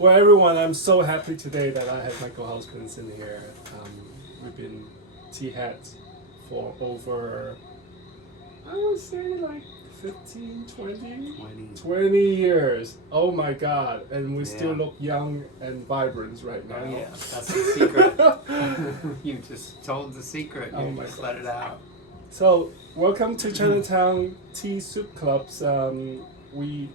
Well, everyone, I'm so happy today that I have Michael Halsband in here. We've been tea heads for over, I would say like 15, 20 years. Oh my God. And we still look young and vibrant right now. Oh yeah, that's the secret. You just told the secret. You just let it out. So, welcome to Chinatown Soup Clubs. We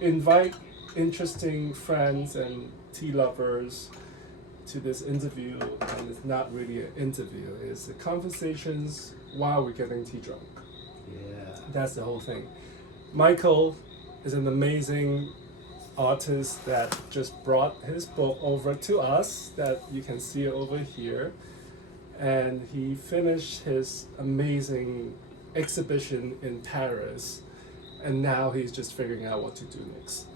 invite interesting friends and tea lovers to this interview, and it's not really an interview, it's conversations while we're getting tea drunk. Yeah. That's the whole thing. Michael is an amazing artist that just brought his book over to us, that you can see over here. And he finished his amazing exhibition in Paris, and now he's just figuring out what to do next.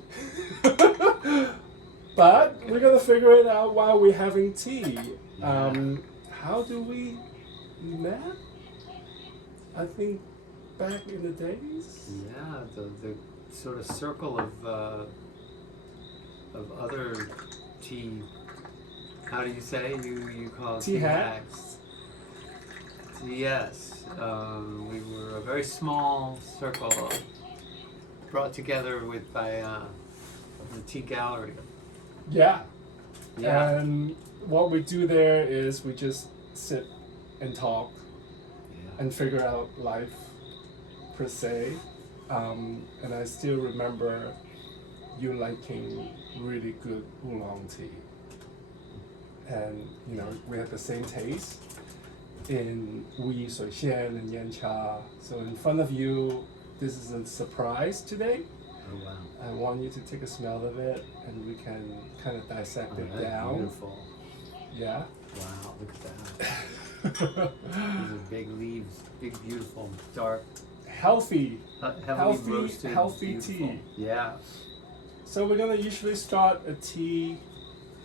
But we're gonna figure it out while we're having tea. How do we met? I think back in the days. Yeah, the sort of circle of other tea. How do you say you call it Tea hacks? Yes, we were a very small circle brought together by the tea gallery. Yeah. Yeah. And what we do there is we just sit and talk and figure out life per se. And I still remember you liking really good oolong tea. And we had the same taste in Wu Sui Xian and Yan Cha. So in front of you, this is a surprise today. Oh wow. I want you to take a smell of it, and we can kind of dissect it down. Beautiful. Yeah. Wow, look at that. These are big leaves, big, beautiful, dark, healthy roasted, healthy beautiful tea. Yeah. So we're gonna usually start a tea,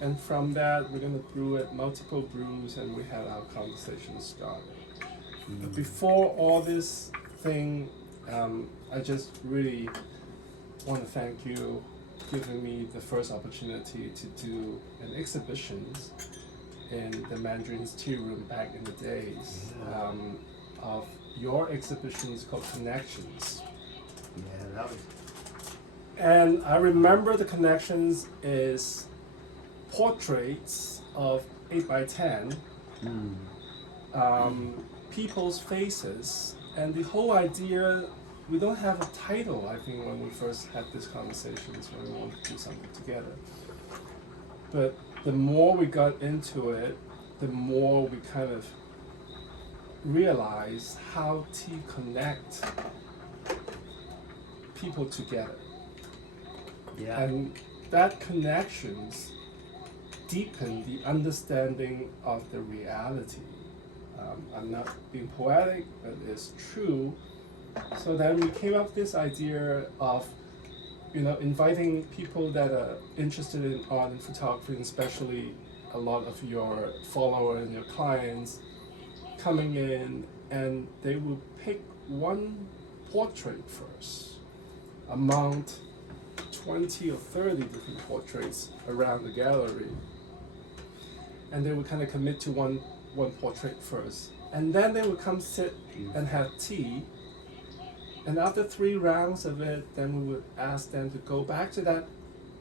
and from that we're gonna brew it multiple brews, and we have our conversation started. But before all this thing, I just really want to thank you giving me the first opportunity to do an exhibition in the Mandarin's Tea Room back in the days. Of your exhibitions called Connections. Yeah, that was. And I remember the Connections is portraits of 8x10 people's faces, and the whole idea, we don't have a title, I think, when we first had these conversations, when we wanted to do something together. But the more we got into it, the more we kind of realized how tea connect people together. Yeah. And that connections deepen the understanding of the reality. I'm not being poetic, but it's true. So then we came up with this idea of, inviting people that are interested in art and photography, and especially a lot of your followers and your clients coming in, and they will pick one portrait first among 20 or 30 different portraits around the gallery. And they would kind of commit to one portrait first. And then they would come sit and have tea. And after 3 rounds of it, then we would ask them to go back to that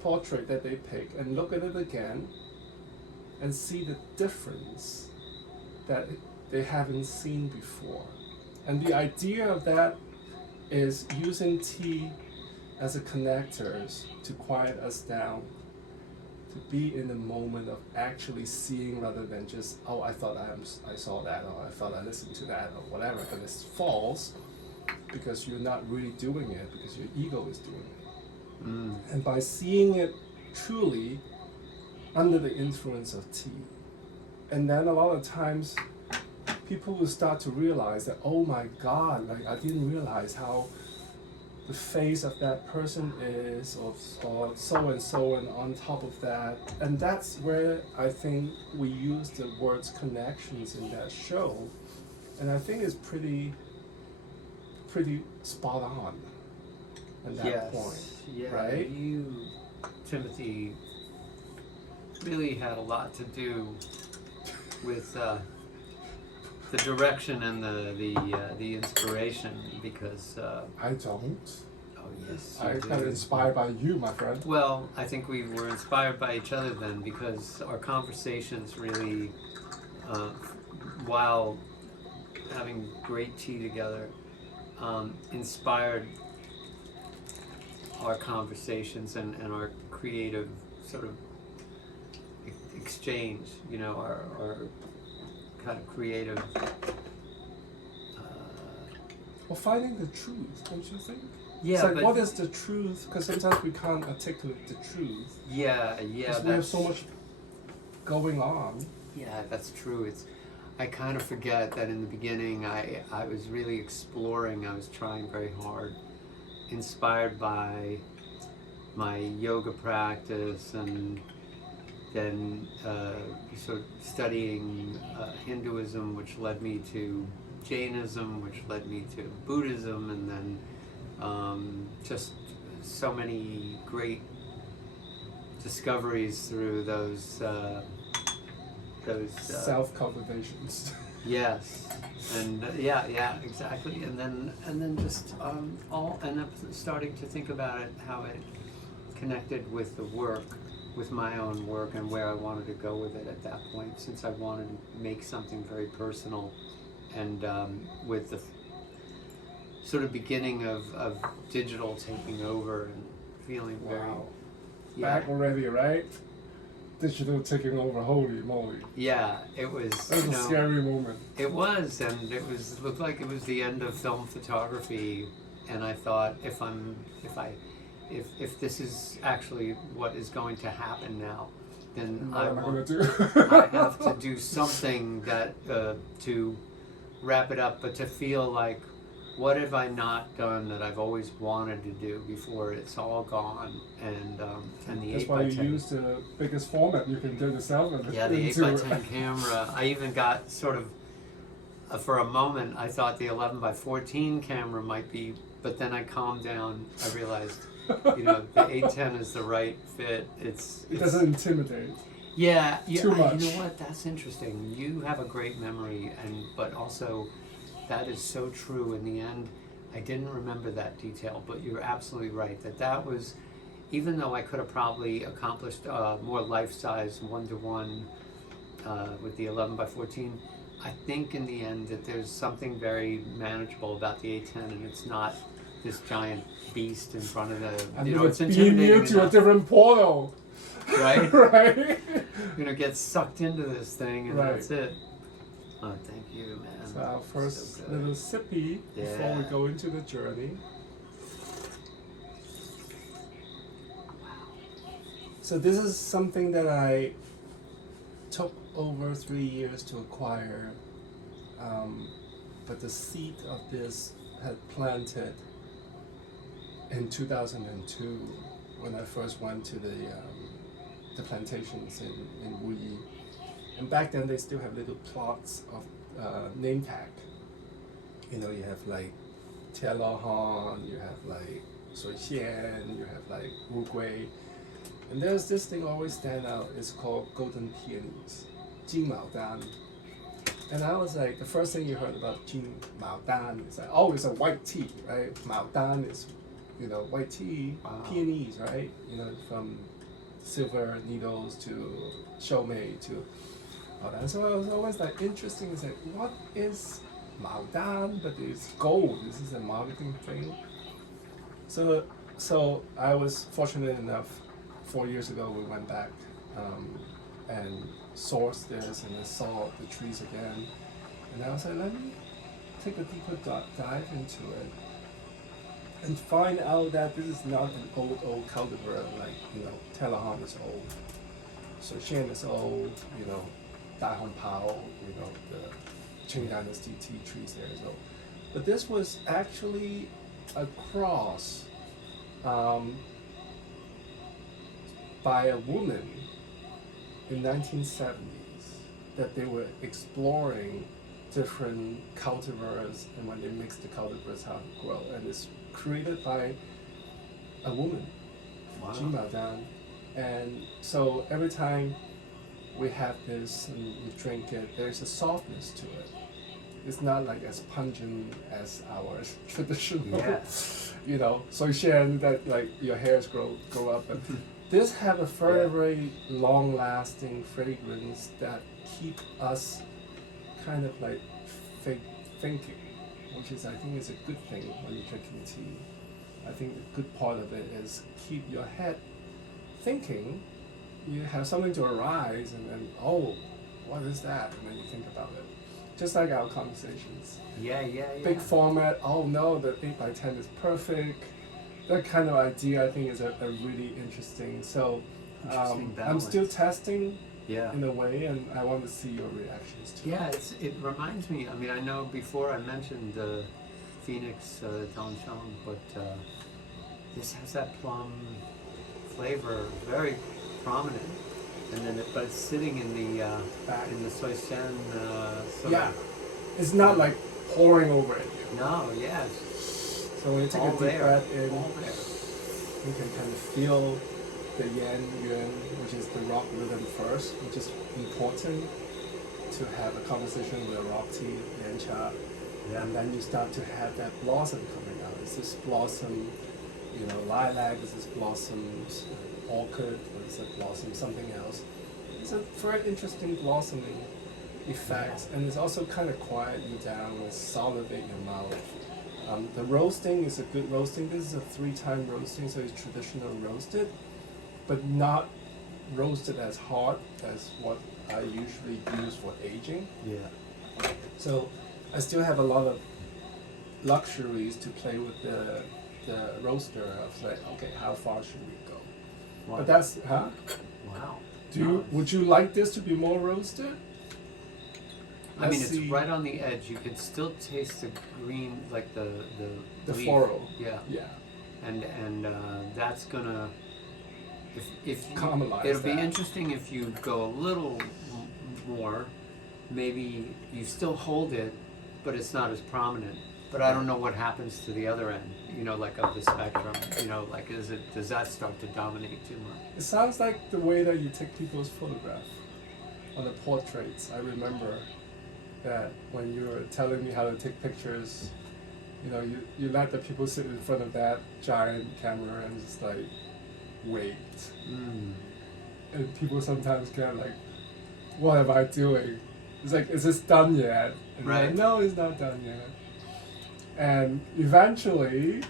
portrait that they picked and look at it again and see the difference that they haven't seen before. And the idea of that is using tea as a connector to quiet us down, to be in the moment of actually seeing rather than just, oh, I thought I saw that, or I thought I listened to that, or whatever, and it's false because you're not really doing it, because your ego is doing it. And by seeing it truly under the influence of tea, and then a lot of times people will start to realize that, oh my God, like I didn't realize how the face of that person is, or so and so, and on top of that. And that's where I think we use the words connections in that show. And I think it's pretty spot on at that point. Yeah, right? you, Timothy, really had a lot to do with the direction and the inspiration, because I don't. oh yes, I'm you kind of do. inspired by you, my friend. Well, I think we were inspired by each other then, because our conversations really, while having great tea together, inspired our conversations and our creative sort of exchange, you know, our kind of creative. Well, finding the truth, don't you think? Yeah, It's like, but what is the truth? Because sometimes we can't articulate the truth. yeah, Because we have so much going on. Yeah, that's true. I kind of forget that in the beginning I was really exploring. I was trying very hard, inspired by my yoga practice, and then sort of studying Hinduism, which led me to Jainism, which led me to Buddhism, and then just so many great discoveries through those Self-cultivations. yes, and yeah, exactly, and then just all end up starting to think about it, how it connected with the work, with my own work, and where I wanted to go with it at that point, since I wanted to make something very personal, and with the sort of beginning of digital taking over and feeling very Wow. yeah. Back already, right? Digital taking over, holy moly. Yeah, it was. That was you a know, scary moment. It was, and looked like it was the end of film photography, and I thought if this is actually what is going to happen now, then What am I going to do? I have to do something that to wrap it up, but to feel like, what have I not done that I've always wanted to do before it's all gone? And the That's 8 why by you 10. use the biggest format you can do yourself. Yeah, the 8 by 10 camera. I even got sort of, for a moment, I thought the 11 by 14 camera might be, but then I calmed down. I realized, the 810 is the right fit. It doesn't intimidate. Yeah, Too much. You know what? That's interesting. You have a great memory, but also, that is so true. In the end, I didn't remember that detail, but you're absolutely right. That was, even though I could have probably accomplished more life-size one-to-one with the 11 by 14, I think in the end that there's something very manageable about the 810, and it's not this giant beast in front of the. I'm It's going to beam intimidating you to a enough, different portal. right? Right? You're gonna get sucked into this thing, and Right. that's it. Oh, thank you, man. So our first So good. little sippy before we Yeah. go into the journey. So this is something that I took over 3 years to acquire, but the seed of this had planted in 2002 when I first went to the plantations in Wuyi. And back then they still have little plots of name tag. You have like Tianlahan, you have like Suixian, you have like Wu Gui. And there's this thing always stand out, it's called golden peonies, Jing Mao Dan. And I was like, the first thing you heard about Jing Mao Dan is like, oh, it's a white tea, right? Mao Dan is, white tea, Wow. peonies, right? From silver needles to shou mei to all that. So I was always like interesting. It's like, what is Mao Dan? But it's gold. This is a marketing thing. So I was fortunate enough. 4 years ago, we went back and sourced this, and I saw the trees again. And I was like, let me take a deeper dive into it and find out that this is not an old cultivar like, Tianlahan is old, Suixian is old, Dai Hong Pao, the Qing Dynasty tea trees there is old. But this was actually a cross by a woman in 1970s that they were exploring different cultivars, and when they mix the cultivars, how to grow. And it's created by a woman, Wow. Jing Mao Dan. And so every time we have this and we drink it, there's a softness to it. It's not like as pungent as our traditional, Yeah. you know, soishan that like your hairs grow up. But this have a very, Yeah. very long-lasting fragrance that keep us kind of like thinking, which is I think is a good thing when you're drinking tea. I think the good part of it is keep your head thinking. You have something to arise, and then oh, what is that? And then you think about it. Just like our conversations. Yeah. Big format. Oh no, the 8x10 is perfect. That kind of idea I think is a really interesting. So Interesting I'm still balance. testing Yeah. in a way, and I want to see your reactions too. Yeah, it reminds me. I mean, I know before I mentioned Phoenix Donchong, but this has that plum flavor, very prominent, and then but it's sitting in the Back. soishan. Sort Yeah, of, it's not like pouring over at you. no, yes, So when you take all a deep there, breath in, all there. you can kind of feel the yen, yuan, which is the rock rhythm first, which is important to have a conversation with a rock tea, yan cha. Yeah. And then you start to have that blossom coming out. Is this blossom, you know, lilac? Is this blossoms orchid? Or is it blossom something else? It's a very interesting blossoming effect, and it's also kind of quiet you down and salivate your mouth. The roasting is a good roasting. This is a 3-time roasting, so it's traditional roasted, but not roasted as hard as what I usually use for aging. Yeah. So I still have a lot of luxuries to play with the roaster of like, okay, how far should we go? Wow. But that's, huh? Wow. Would you like this to be more roasted? I mean, Let's it's see. right on the edge. You can still taste the green, like the leaf. floral. Yeah. Yeah. And that's gonna if you, Caramelize it'll be that. interesting if you go a little more. Maybe you still hold it, but it's not as prominent. But I don't know what happens to the other end. You know, like of the spectrum. You know, like does that start to dominate too much? It sounds like the way that you take people's photograph on the portraits. I remember that when you were telling me how to take pictures, you know, you let the people sit in front of that giant camera and just like wait. And people sometimes get like, what am I doing? It's like, is this done yet? And they're like, Right. no, it's not done yet. And eventually,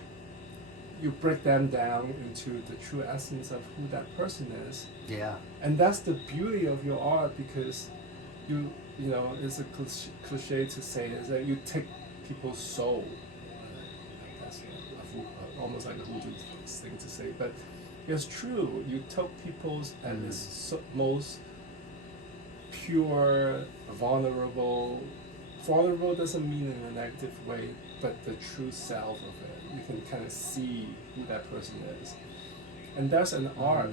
you break them down into the true essence of who that person is. Yeah. And that's the beauty of your art, because you know, it's a cliche to say is that you take people's soul. That's almost like a voodoo thing to say, but it's true. You took people's at its most pure, vulnerable. Vulnerable doesn't mean in a negative way, but the true self of it. You can kind of see who that person is, and that's an art.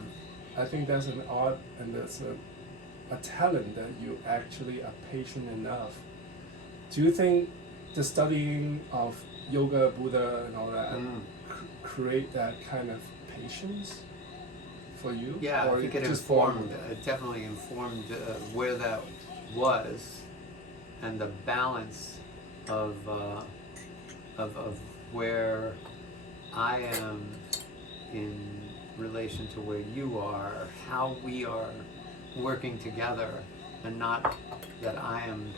I think that's an art, and that's a talent that you actually are patient enough. Do you think the studying of yoga, Buddha, and all that create that kind of patience for you? Yeah, or I think it just informed. formed? It definitely informed where that was, and the balance of where I am in relation to where you are, how we are working together, and not that I am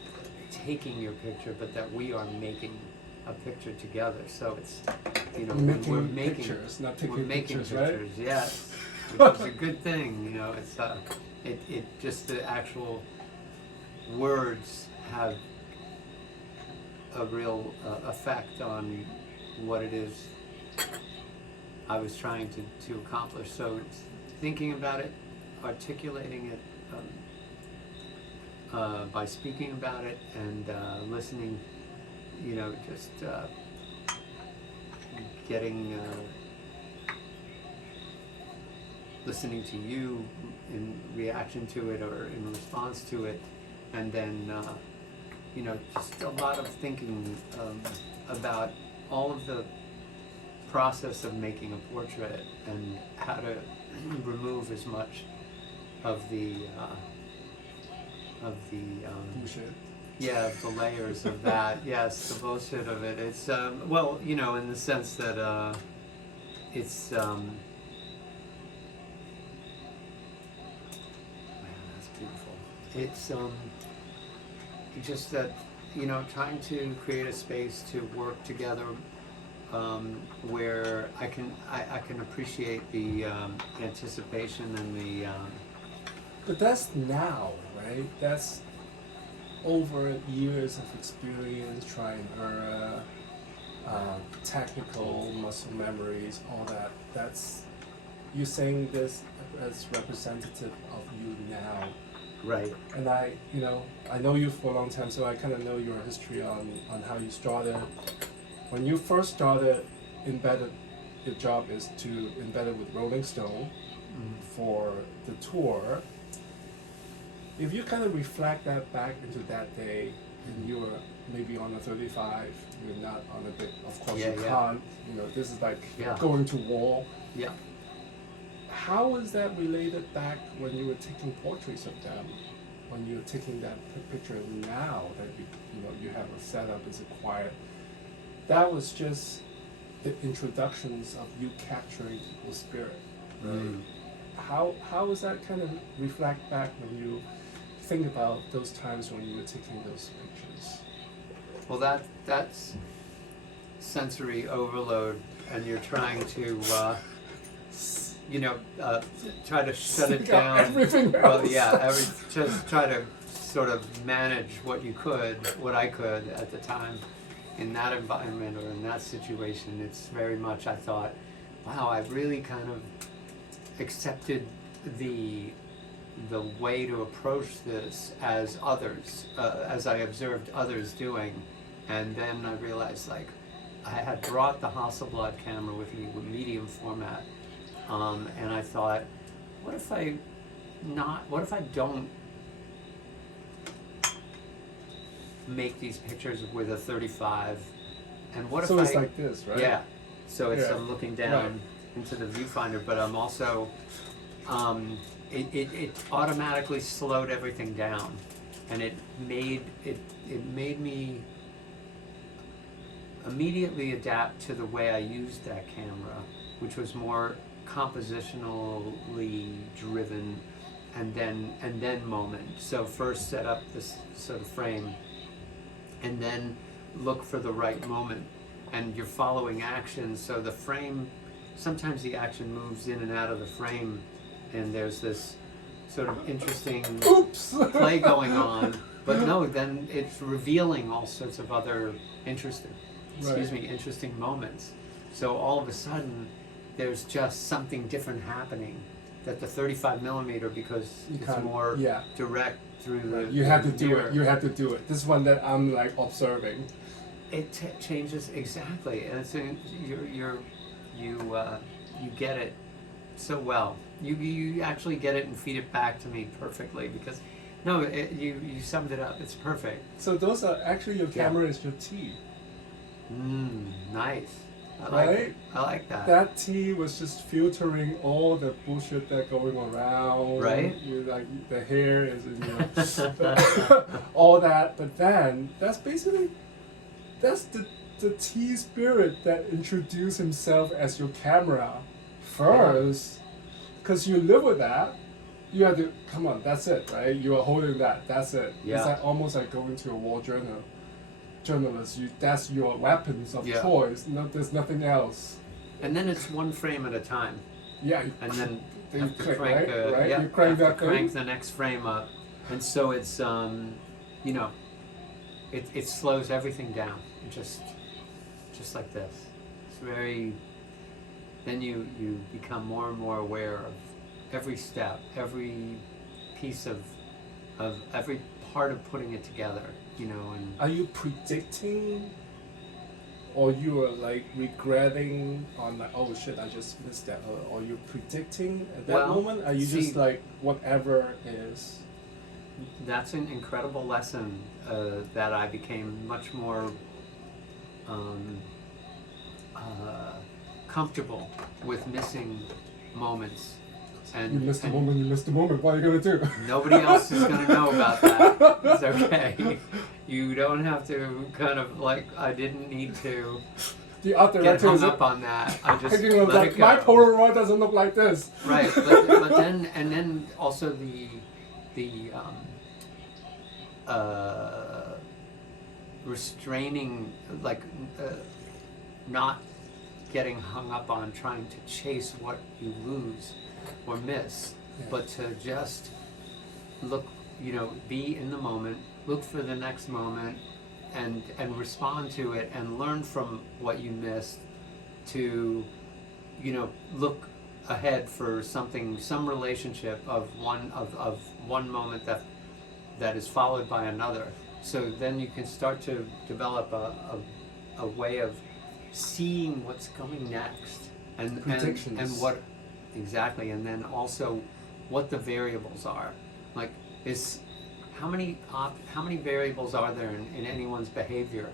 taking your picture, but that we are making a picture together. So it's, you know, Making we're making pictures, not taking we're making pictures, right? yes, which is a good thing. You know, it's it just the actual words have a real effect on what it is I was trying to accomplish. So it's thinking about it, articulating it by speaking about it, and listening, you know, just getting listening to you in reaction to it or in response to it, and then you know, just a lot of thinking about all of the process of making a portrait and how to remove as much of the the Bullshit. yeah, the layers of that. Yes, the bullshit of it. It's well, you know, in the sense that it's man, that's beautiful. It's just that, you know, trying to create a space to work together where I can appreciate the anticipation and the But that's now, right? That's over years of experience, try and error, technical muscle memories, all that. That's you're saying this as representative of you now. right. And I know you for a long time, so I kind of know your history on how you started. When you first started, your job is to embed it with Rolling Stone for the tour. If you kind of reflect that back into that day, and you were maybe on a 35, you're not on a big, of course Yeah, you yeah. can't, this is like Yeah. going to war. Yeah. How is that related back when you were taking portraits of them? When you're taking that picture now that you have a setup, it's a quiet. That was just the introductions of you capturing people's spirit, right? Mm. How does that kind of reflect back when you think about those times when you were taking those pictures? Well, that's sensory overload, and you're trying to, try to shut it Stick out down. everything else. Well, yeah, just try to sort of manage what I could at the time, in that environment or in that situation. It's very much, I thought, wow, I've really kind of accepted the way to approach this as others, as I observed others doing. And then I realized, like, I had brought the Hasselblad camera with me with medium format, and I thought, what if I don't make these pictures with a 35, and what So if it's like this, right? yeah, so it's Yeah. I'm looking down Right. into the viewfinder, but I'm also it automatically slowed everything down, and it made me immediately adapt to the way I used that camera, which was more compositionally driven, and then moment. So first set up this sort of frame, and then look for the right moment, and you're following action. So the frame, sometimes the action moves in and out of the frame, and there's this sort of interesting Oops. play going on. But no, then it's revealing all sorts of other interesting moments. So all of a sudden, there's just something different happening that the 35 millimeter, because You it's can't- more yeah. direct through the You had to do mirror. it. You had to do it. This is one that I'm like observing. It changes exactly, and it's you get it so well. You actually get it and feed it back to me perfectly, because you summed it up. It's perfect. So those are actually your camera is your tea. Nice. I Right? like it. I like that. That tea was just filtering all the bullshit that going around. Right. You like the hair is in your all that, but then that's the tea spirit that introduced himself as your camera first, because you live with that. You have to come on. That's it, right? You are holding that. That's it. Yeah. It's like almost like going to a war journalist. That's your weapons of Yeah. choice. No, there's nothing else. And then it's one frame at a time, Yeah. and then you have to click, crank, right? yeah, You crank have that to crank thing. the next frame up, and so it's it slows everything down, just like this. It's very. Then you become more and more aware of every step, every piece of every part of putting it together, and Are you predicting, or you are like regretting on like, oh shit, I just missed that, or you're predicting at that Well, moment? Are you just see- like whatever is? that's an incredible lesson that I became much more comfortable with missing moments And You missed the and moment, you missed the moment, what are you going to do? nobody else is going to know about that. It's okay. You don't have to kind of like, I didn't need to The art get director hung is up on that. I just thinking of let it that, go. my Polaroid doesn't look like this. Right, but then, and then also the restraining, like not getting hung up on trying to chase what you lose or miss, Yeah. but to just look, be in the moment, look for the next moment, and respond to it, and learn from what you missed to, look ahead for something, some relationship of one moment that is followed by another. So then you can start to develop a way of seeing what's coming next, and Predictions. and what exactly, and then also what the variables are. Like, is how many variables are there in anyone's behavior,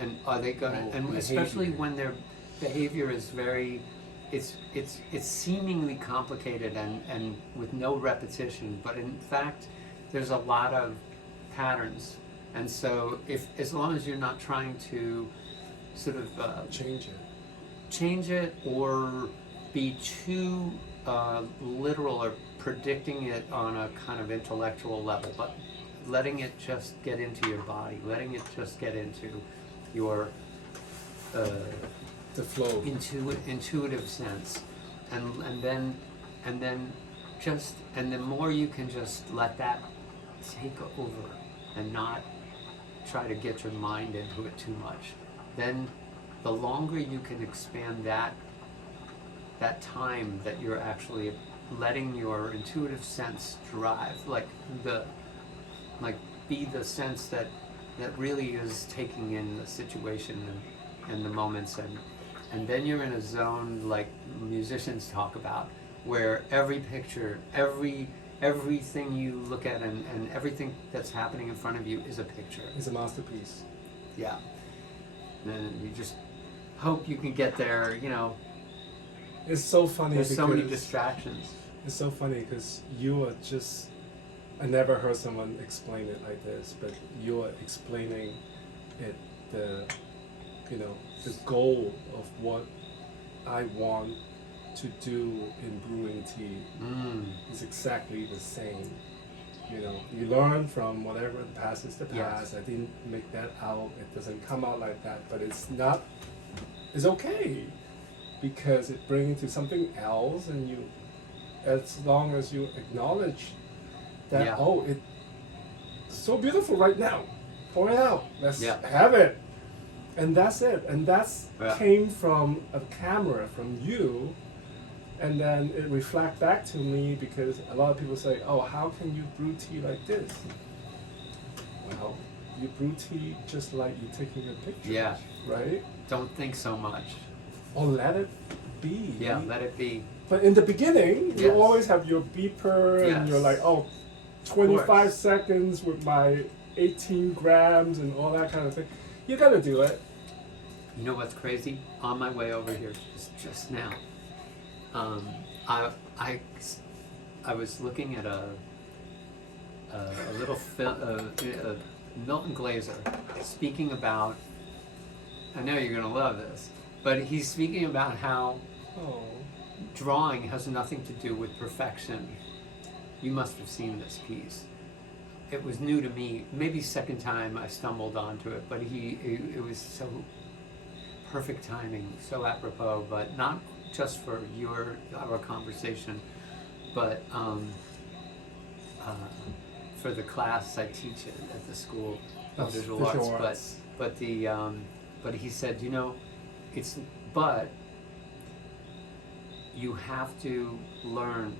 and are they going to, and especially behavior. when their behavior is very, it's seemingly complicated and with no repetition, but in fact there's a lot of patterns. And so as long as you're not trying to sort of change it or be too literal or predicting it on a kind of intellectual level, but letting it just get into your body, letting it just get into your The flow. intuitive sense, and then the more you can just let that take over and not try to get your mind into it too much, then the longer you can expand that time that you're actually letting your intuitive sense drive, be the sense that really is taking in the situation and the moments, and then you're in a zone like musicians talk about, where every picture, everything you look at and everything that's happening in front of you is a picture. It's a masterpiece. Yeah. And you just hope you can get there, It's so funny there's because so many distractions. It's so funny because you are just, I never heard someone explain it like this, but you are explaining it, the goal of what I want to do in brewing tea is exactly the same. You learn from whatever the past is the past. Yes. I didn't make that out. It doesn't come out like that, but it's okay because it brings you to something else, and as long as you acknowledge that, it's so beautiful right now, pour it out, let's have it, and that's it, and came from a camera, from you, and then it reflects back to me, because a lot of people say, oh, how can you brew tea like this? Well, you brew tea just like you're taking a picture, right? Don't think so much. Or let it be. Yeah, let it be. But in the beginning, you always have your beeper, and you're like, 25 seconds with my 18 grams and all that kind of thing. You gotta do it. You know what's crazy? On my way over here, just now, I was looking at a little film, Milton Glaser, speaking about, I know you're gonna love this, but he's speaking about how drawing has nothing to do with perfection. You must have seen this piece. It was new to me. Maybe second time I stumbled onto it, but it was so perfect timing, so apropos, but not just for our conversation, but for the class I teach at the School of Visual Arts. But he said, but you have to learn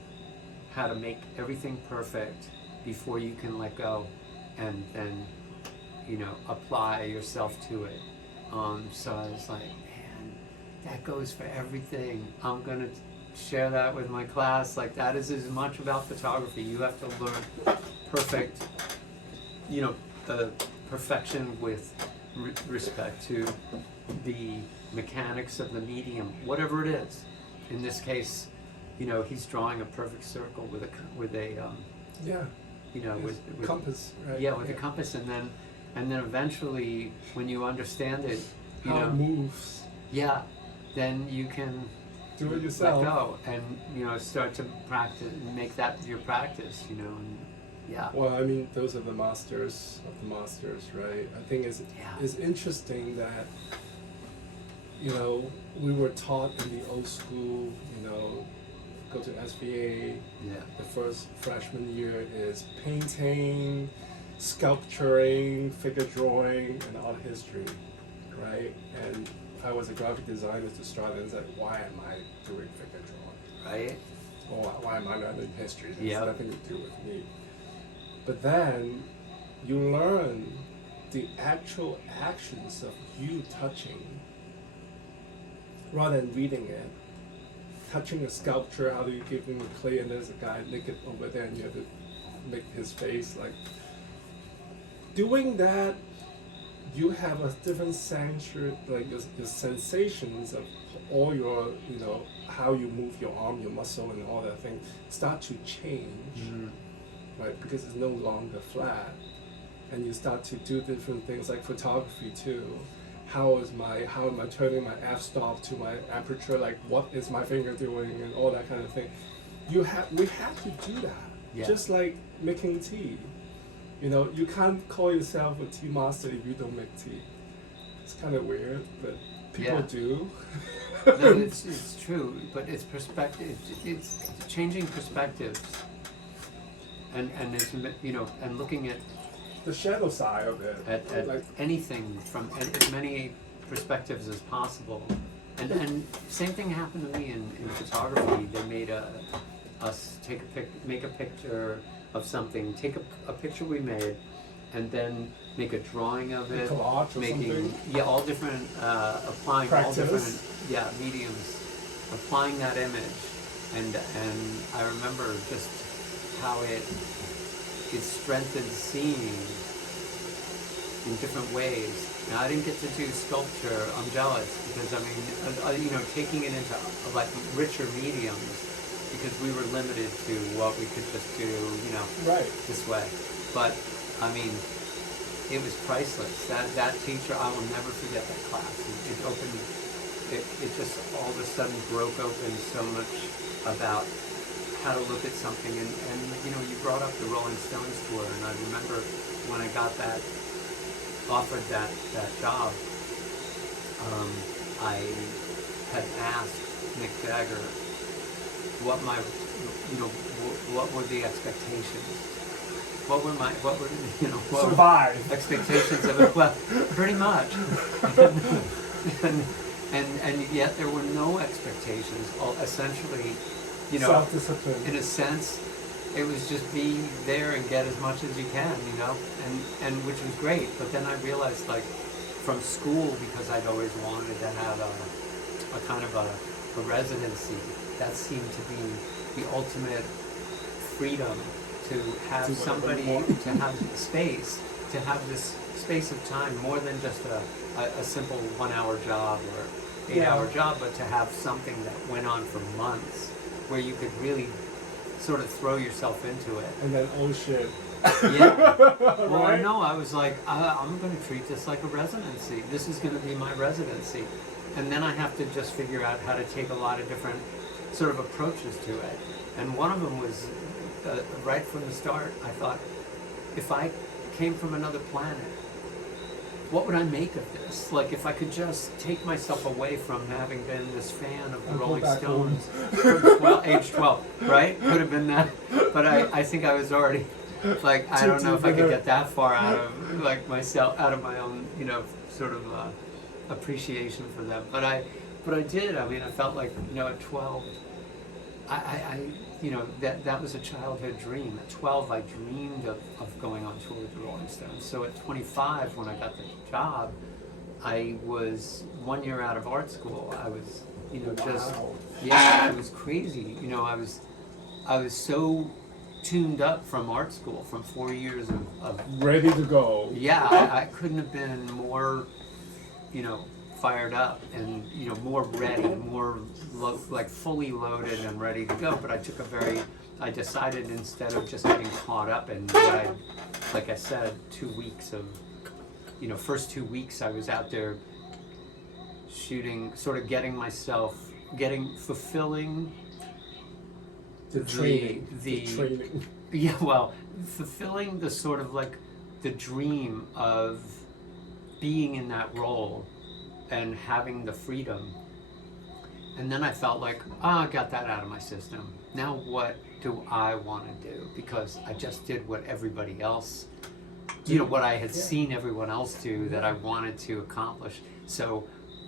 how to make everything perfect before you can let go and then, apply yourself to it. So I was like, man, that goes for everything. I'm gonna share that with my class. Like, that is as much about photography. You have to learn perfect, the perfection with respect to the mechanics of the medium, whatever it is. In this case, you know, he's drawing a perfect circle with a Yeah. you know, with compass, right? yeah, with a compass, and then eventually when you understand it, you How know, it moves. yeah, then you can Do it yourself. let go and, you know, start to practice, make that your practice, you know, and yeah. Well, I mean, those are the masters of the masters, right? I think it's interesting that, you know, we were taught in the old school, you know, go to SVA. Yeah. The first freshman year is painting, sculpturing, figure drawing, and art history, right? And I was a graphic designer to start, and said, why am I doing figure drawing? Right? Or why am I not in history? That's Yep. nothing to do with me. But then you learn the actual actions of you touching rather than reading it. Touching a sculpture, how do you give him the clay, and there's a guy naked over there and you have to make his face like. Doing that, you have a different sensory, like your sensations of all your, you know, how you move your arm, your muscle, and all that thing start to change, right? Because it's no longer flat, and you start to do different things like photography too. How am I turning my f-stop to my aperture? Like, what is my finger doing, and all that kind of thing. We have to do that. Yeah. Just like making tea. You know, you can't call yourself a tea master if you don't make tea. It's kind of weird, but people Yeah. do. No, it's true, but it's perspective. It's changing perspectives, and it's, you know, and looking at The shadow side of it. at like, anything from as many perspectives as possible. And same thing happened to me in photography. They made us make a picture of something, take a picture we made, and then make a drawing of it, collage or making something. all different applying Practice. all different mediums, applying that image, and I remember just how it strengthened seeing in different ways. Now I didn't get to do sculpture. I'm jealous because I mean, you know, taking it into like richer mediums, because we were limited to what we could just do, you know, Right. this way. But I mean, it was priceless. That teacher, I will never forget that class. It opened. It just all of a sudden broke open so much about how to look at something, and you know, you brought up the Rolling Stones tour, and I remember when I got offered that job, I had asked Mick Jagger what were the expectations, what were you know, what Survive. were expectations of it? Well, pretty much, and yet there were no expectations. Essentially, you know, Self-discipline. in a sense, it was just be there and get as much as you can, you know, and which was great. But then I realized, like, from school, because I'd always wanted to have a kind of a residency, that seemed to be the ultimate freedom, to have Do whatever somebody, you want. to have space, to have this space of time, more than just a simple 1 hour job or 8 hour job, but to have something that went on for months, where you could really sort of throw yourself into it. And then, oh shit. Yeah. Well, Right? I know. I was like, I'm going to treat this like a residency. This is going to be my residency. And then I have to just figure out how to take a lot of different sort of approaches to it. And one of them was, right from the start, I thought, if I came from another planet, what would I make of this? Like, if I could just take myself away from having been this fan of the And go Rolling back Stones from age 12, right? Could have been that. But I think I was already, like, I don't know if I could get that far out of, like, myself, out of my own, you know, sort of appreciation for them. But I did. I mean, I felt like, you know, at 12, you know, that was a childhood dream. At 12, I dreamed of going on tour with the Rolling Stones. So at 25, when I got the job, I was 1 year out of art school. I was, you know, just, Wow. yeah, it was crazy. You know, I was so tuned up from art school, from 4 years of Ready to go. yeah, I couldn't have been more, you know, fired up and more ready, more like fully loaded and ready to go. But I decided instead of just getting caught up in what like I said, 2 weeks of, first 2 weeks I was out there shooting, sort of fulfilling The training. Yeah, well, fulfilling the sort of like the dream of being in that role and having the freedom. And then I felt like, I got that out of my system. Now what do I want to do? Because I just did what everybody else, what I had seen everyone else do that I wanted to accomplish. So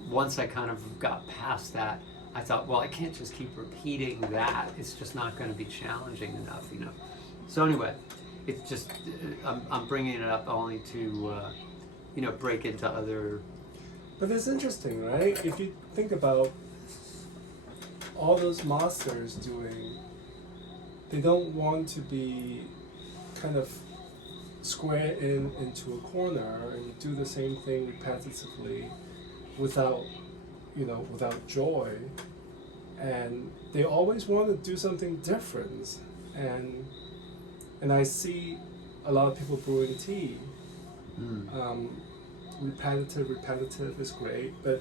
once I kind of got past that, I thought, well, I can't just keep repeating that. It's just not going to be challenging enough, So anyway, it's just, I'm bringing it up only to, break into other... But it's interesting, right? If you think about all those masters doing, they don't want to be kind of square into a corner and do the same thing repetitively without joy, and they always want to do something different, and I see a lot of people brewing tea. Repetitive is great, but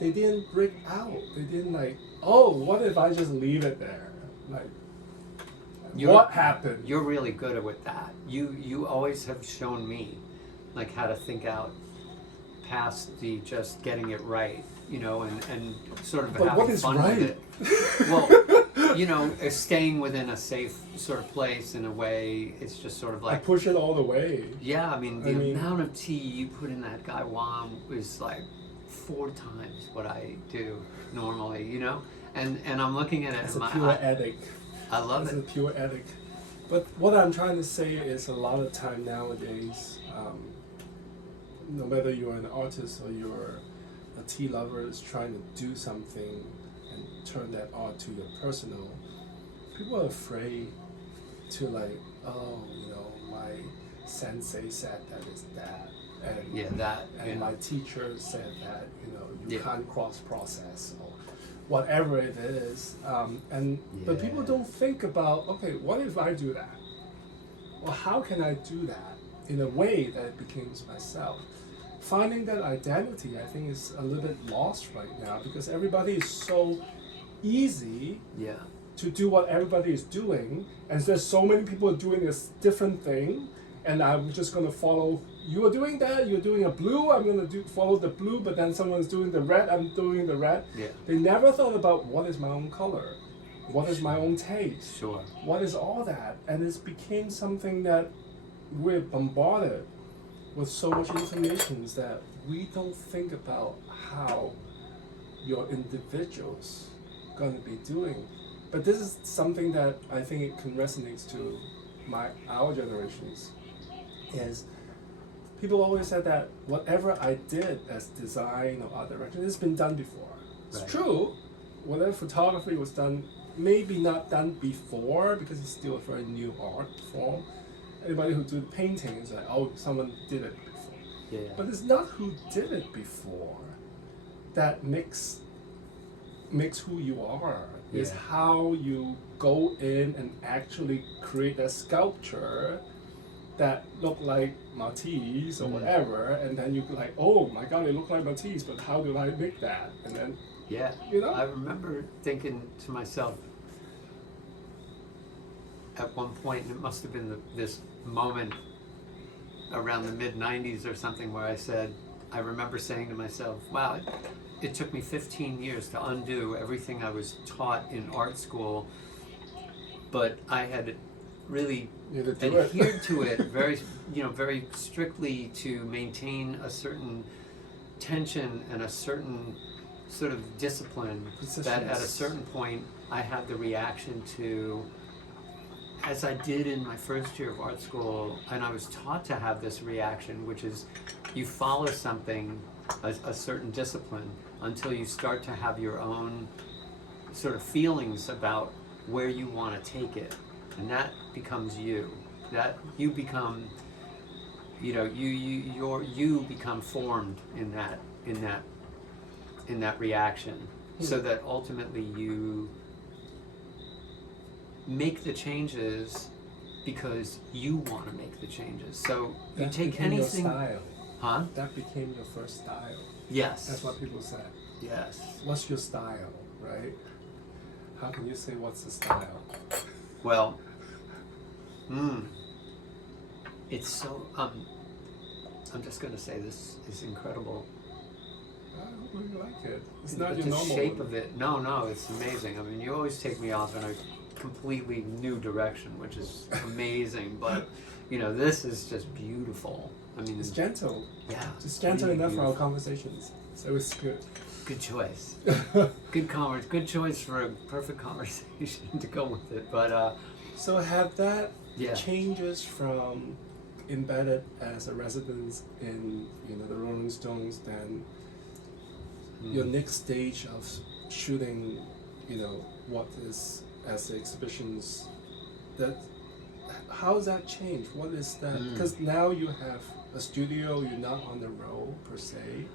they didn't break out. They didn't like, oh, what if I just leave it there? Like, what happened? You're really good at that. You always have shown me like how to think out past the just getting it right, and sort of having fun with it. Well, staying within a safe sort of place in a way, it's just sort of like... I push it all the way. Yeah, I mean, the amount of tea you put in that gaiwan is like 4 times what I do normally, And I'm looking at it. It's a pure addict. I love it. It's a pure addict. But what I'm trying to say is a lot of time nowadays, no matter you're an artist or you're a tea lover is trying to do something and turn that art to your personal, people are afraid to like, my sensei said that is that. And my teacher said that, you can't cross-process or whatever it is. But people don't think about, okay, what if I do that? Well, how can I do that in a way that it becomes myself? Finding that identity, I think, is a little bit lost right now because everybody is so easy to do what everybody is doing, and there's so many people doing this different thing, and I'm just going to follow. You are doing that, you're doing a blue, I'm going to follow the blue, but then someone's doing the red, I'm doing the red. They never thought about what is my own color, what is my own taste, what is all that, and it's became something that we're bombarded with so much information that we don't think about how your individuals going to be doing. But this is something that I think it can resonate to our generations, is people always said that whatever I did as design or art direction, it's been done before. It's true, whatever photography was done, maybe not done before because it's still a very new art form. Anybody who do painting is like, oh, someone did it before. But it's not who did it before that makes who you are. It's how you go in and actually create a sculpture that look like Matisse or whatever, and then you like, oh my God, it look like Matisse, but how do I make that? And then I remember thinking to myself at one point, and it must have been this moment around the mid-90s or something, where I remember saying to myself, wow, it took me 15 years to undo everything I was taught in art school, but I had really adhered to it very strictly to maintain a certain tension and a certain sort of discipline that at a certain point I had the reaction to, as I did in my first year of art school, and I was taught to have this reaction, which is you follow something, a certain discipline, until you start to have your own sort of feelings about where you want to take it, and that becomes you. That you become, you become formed in that in that reaction, so that ultimately you make the changes because you want to make the changes. So you That take became anything, your style. huh? That became your first style. Yes. That's what people said. Yes. What's your style, right? How can you say what's the style? Well, it's so. I'm just going to say this is incredible. I hope you like it. It's But not your the normal shape one. of it. No, it's amazing. I mean, you always take me off in a completely new direction, which is amazing. But you know, this is just beautiful. I mean, It's gentle. yeah, It's gentle really enough for our beautiful. conversations. So it's good. Good choice. Good choice for a perfect conversation to go with it. But So have that yeah. changes from embedded as a resident in the Rolling Stones, then your next stage of shooting, what is as the exhibitions, that how's that change? What is that? Because now you have a studio, you're not on the road per se.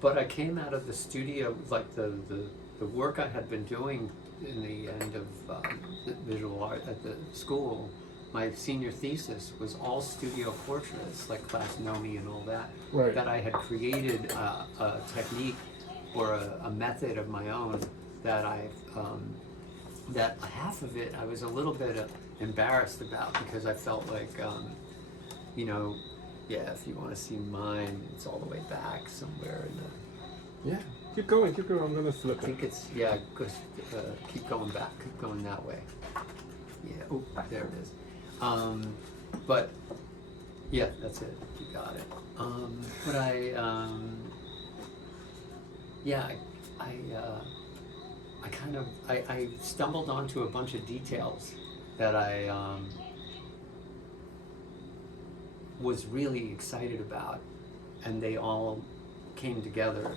But I came out of the studio, like the work I had been doing in the end of visual art at the school. My senior thesis was all studio portraits, like Class Nomi and all that. Right. That I had created a technique or a method of my own that that half of it I was a little bit embarrassed about, because I felt like, yeah, if you want to see mine, it's all the way back somewhere in the. Yeah. Keep going. I'm gonna flip I think it's, keep going back, keep going that way. Yeah, oh, there it is. But, yeah, that's it, you got it. But I stumbled onto a bunch of details that I was really excited about, and they all came together,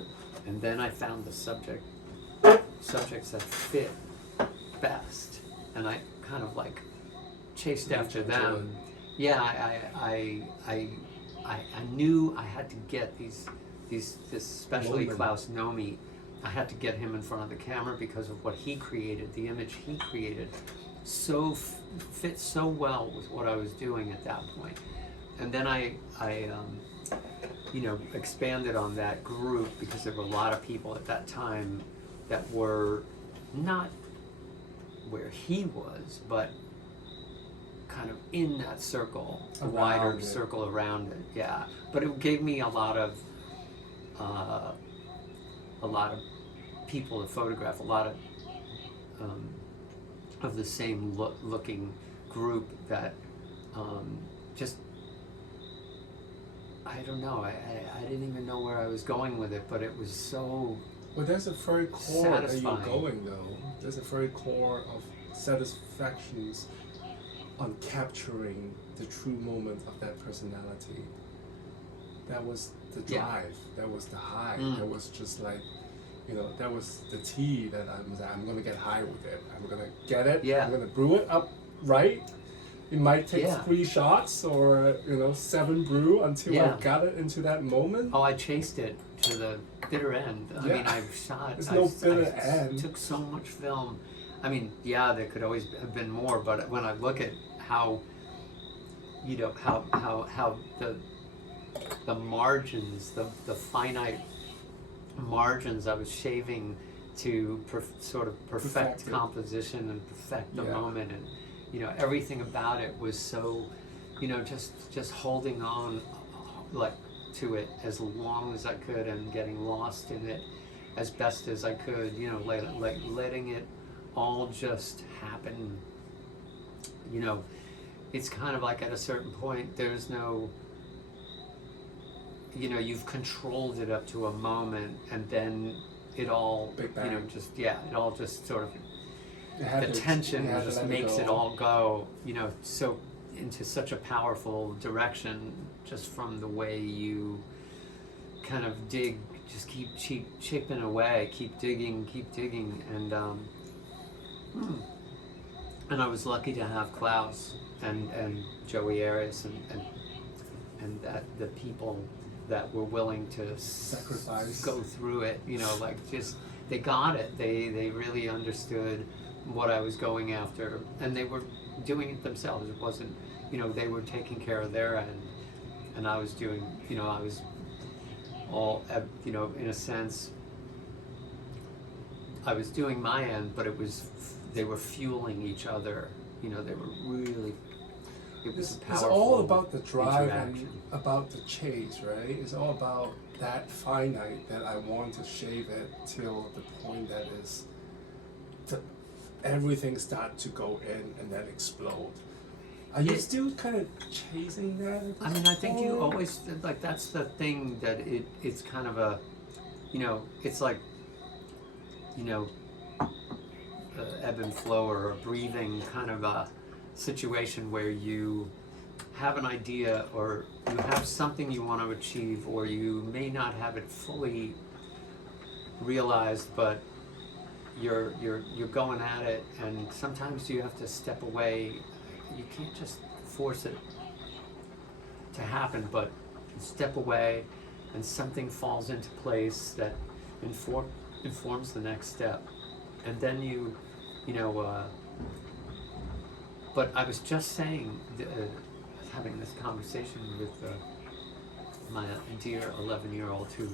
and then I found the subjects that fit best, and I kind of like chased after them. Yeah, I knew I had to get this especially Moment. Klaus Nomi. I had to get him in front of the camera because of what he created, the image he created, so fit so well with what I was doing at that point. And then I expanded on that group, because there were a lot of people at that time that were not where he was, but kind of in that circle, a wider circle around it. Yeah, but it gave me a lot of people to photograph, a lot of the same looking group that just, I don't know, I didn't even know where I was going with it, but it was so. Well, there's a very core satisfying. that you're going though. There's a very core of satisfactions on capturing the true moment of that personality. That was the drive. That was the high. That was just like, that was the tea that I'm gonna get high with it. I'm gonna get it. Yeah. I'm gonna brew it up right. It might take 3 shots or 7 brew until I got it into that moment. Oh, I chased it to the bitter end. I mean, I shot. There's no bitter end. Took so much film. I mean, yeah, there could always have been more, but when I look at how the margins, the finite margins I was shaving to sort of perfect composition and perfect the moment, and everything about it was so, just holding on like to it as long as I could and getting lost in it as best as I could, like letting it all just happen. It's kind of like at a certain point there's no, you've controlled it up to a moment, and then it all, it all just sort of, the tension just makes it all go, so into such a powerful direction, just from the way you kind of dig, just keep chipping away, keep digging, and I was lucky to have Klaus and Joey Arias and that the people that were willing to Sacrifice. go through it. You know, like just they got it. They really understood what I was going after, and they were doing it themselves. It wasn't, you know, they were taking care of their end, and I was doing, you know, I was all, you know, in a sense, I was doing my end, but it was, they were fueling each other. You know, they were really, it was a It's powerful all about the drive interaction. and about the chase, right? It's all about that finite that I want to shave it till the point that is everything start to go in and then explode. Are you still kind of chasing that? At I this mean, I think you point? always, like, that's the thing that it's kind of a, you know, it's like, you know, ebb and flow or a breathing kind of a situation where you have an idea or you have something you want to achieve, or you may not have it fully realized, but you're going at it, and sometimes you have to step away. You can't just force it to happen, but step away and something falls into place that informs the next step. And then you know, but I was just saying, having this conversation with my dear 11-year-old who,